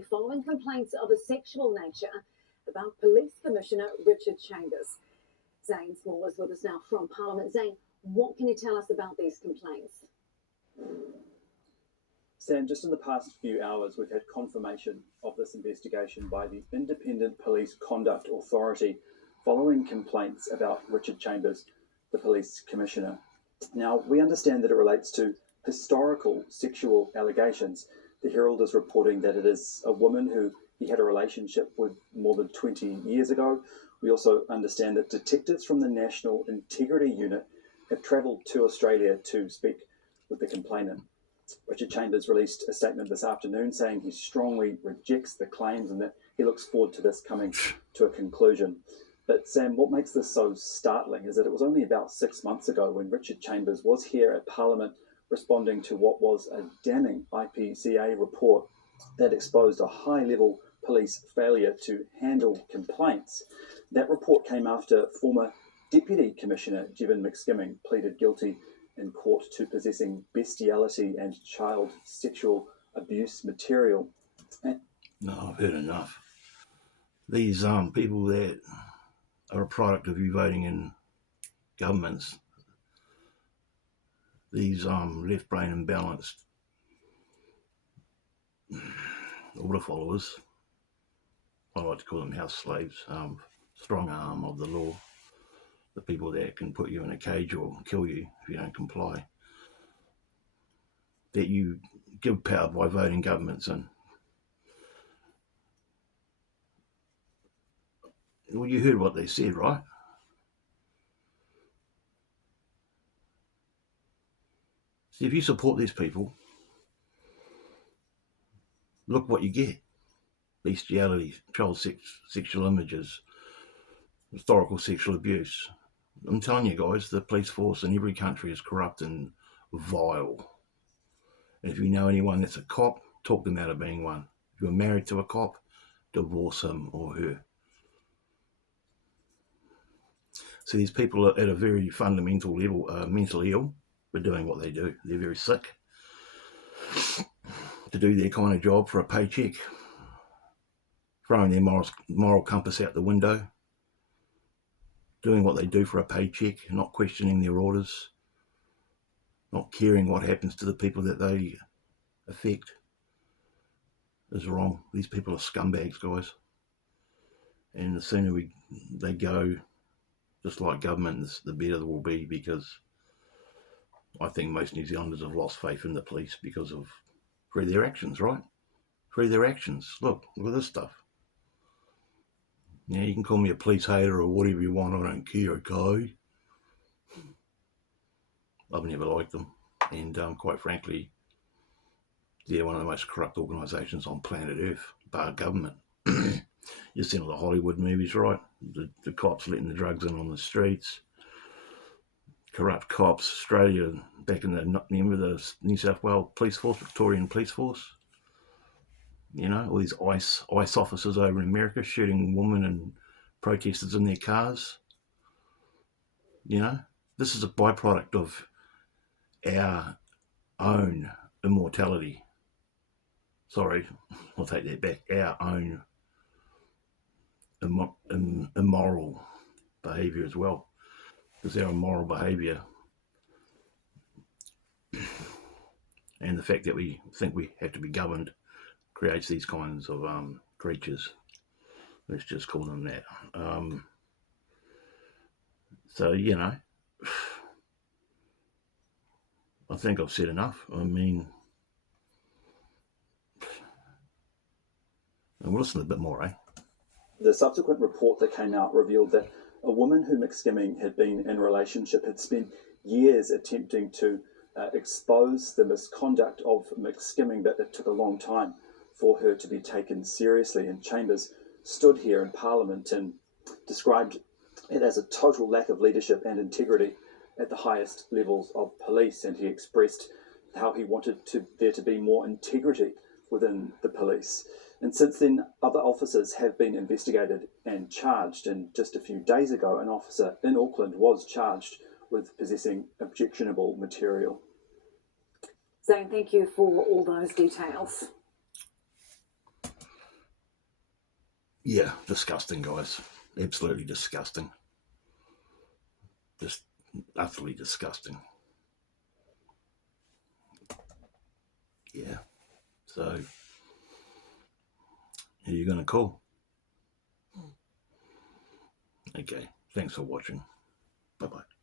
today following complaints of a sexual nature about Police Commissioner Richard Chambers. Zane Small is with us now from Parliament. Zane, what can you tell us about these complaints? Sam, just in the past few hours, we've had confirmation of this investigation by the Independent Police Conduct Authority following complaints about Richard Chambers, the Police Commissioner. Now, we understand that it relates to historical sexual allegations. The Herald is reporting that it is a woman who he had a relationship with more than 20 years ago. We also understand that detectives from the National Integrity Unit have travelled to Australia to speak with the complainant. Richard Chambers released a statement this afternoon saying he strongly rejects the claims and that he looks forward to this coming to a conclusion. But Sam, what makes this so startling is that it was only about 6 months ago when Richard Chambers was here at Parliament responding to what was a damning IPCA report that exposed a high-level police failure to handle complaints. That report came after former Deputy Commissioner Jevon McSkimming pleaded guilty in court to possessing bestiality and child sexual abuse material. No, I've heard enough. These people that are a product of you voting in governments, these left brain imbalanced order followers, I like to call them house slaves, strong arm of the law, the people that can put you in a cage or kill you if you don't comply, that you give power by voting governments in. Well, you heard what they said, right? See, if you support these people, look what you get. Bestiality, child sexual images, historical sexual abuse. I'm telling you guys, the police force in every country is corrupt and vile. And if you know anyone that's a cop, talk them out of being one. If you're married to a cop, divorce him or her. So these people are at a very fundamental level mentally ill for doing what they do. They're very sick to do their kind of job for a paycheck, throwing their moral compass out the window, doing what they do for a paycheck, not questioning their orders, not caring what happens to the people that they affect, is wrong. These people are scumbags, guys. And the sooner they go, just like governments, the better they will be, because I think most New Zealanders have lost faith in the police because of through their actions, right? Through their actions. Look at this stuff. Yeah, you can call me a police hater or whatever you want, I don't care, okay? I've never liked them. And quite frankly, they're one of the most corrupt organisations on planet Earth, bar government. You've seen all the Hollywood movies, right? The cops letting the drugs in on the streets. Corrupt cops. Australia, back in remember the New South Wales Police Force, Victorian Police Force? You know, all these ICE officers over in America shooting women and protesters in their cars. You know, this is a byproduct of our own immortality. Sorry, I'll take that back. Our own immoral behaviour as well. Because our immoral behaviour and the fact that we think we have to be governed creates these kinds of creatures. Let's just call them that. So, you know, I think I've said enough. I mean, we'll listen a bit more, eh? The subsequent report that came out revealed that a woman who McSkimming had been in a relationship had spent years attempting to expose the misconduct of McSkimming, but it took a long time for her to be taken seriously. And Chambers stood here in Parliament and described it as a total lack of leadership and integrity at the highest levels of police. And he expressed how he wanted there to be more integrity within the police. And since then, other officers have been investigated and charged. And just a few days ago, an officer in Auckland was charged with possessing objectionable material. Zane, thank you for all those details. Yeah, disgusting, guys. Absolutely disgusting. Just utterly disgusting. Yeah. So, who are you going to call? Okay. Thanks for watching. Bye-bye.